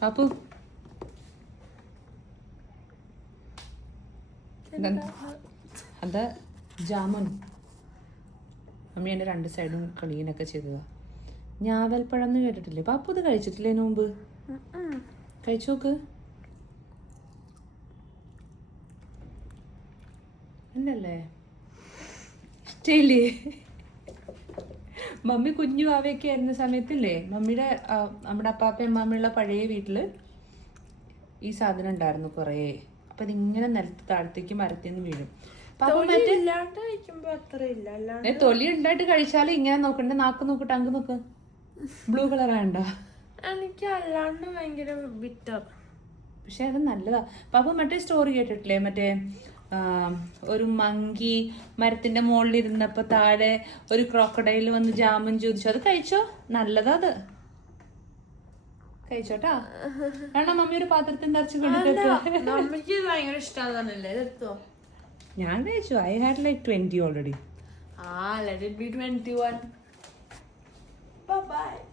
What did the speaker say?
പാപ്പു അത് ജാമുൻ. മമ്മി എൻ്റെ 2 സൈഡും ക്ലീനൊക്കെ ചെയ്തതാ. ഞാവൽപ്പഴം എന്ന് കേട്ടിട്ടില്ലേ പാപ്പു? ഇത് കഴിച്ചിട്ടില്ലേ മുമ്പ്? കഴിച്ചു നോക്ക്. എന്നല്ലേ ഇഷ്ടയില്ലേ? മമ്മി കുഞ്ഞു വാവയൊക്കെ ആയിരുന്ന സമയത്തില്ലേ നമ്മുടെ അപ്പാപ്പയും അമ്മയുള്ള പഴയ വീട്ടില് ഈ സാധനം ഉണ്ടായിരുന്നു കുറേ. അപ്പൊ ഇതിങ്ങനെ നിലത്ത് താഴത്തേക്ക് മരത്തിന്ന് വീഴും. തൊലി ഉണ്ടായിട്ട് കഴിച്ചാലും ഇങ്ങനെ നോക്കണ്ട. നാക്ക് നോക്കട്ടെ, അങ്ങ് നോക്ക്. ബ്ലൂ കളർ ആണ്ട. എനിക്ക് അല്ലാണ്ട് ഭയങ്കര ബിറ്റർ. പക്ഷെ അത് നല്ലതാ. പാപ്പ മറ്റേ സ്റ്റോറി കേട്ടിട്ടില്ലേ? മറ്റേ ഒരു മങ്കി മരത്തിന്റെ മുകളിൽ ഇരുന്നപ്പോ താഴെ ഒരു ക്രോക്കഡൈൽ വന്ന് ജാമുൻ ചോദിച്ചു. അത് കഴിച്ചോ? നല്ലതാ അത്. കഴിച്ചോട്ടാ. കാരണം മമ്മി ഒരു പാത്രത്തിൽ നിറച്ച് ഭയങ്കര ഇഷ്ടമാണല്ലേ. ഞാൻ കഴിച്ചു. I had like 20 already. let it be 21. Bye bye.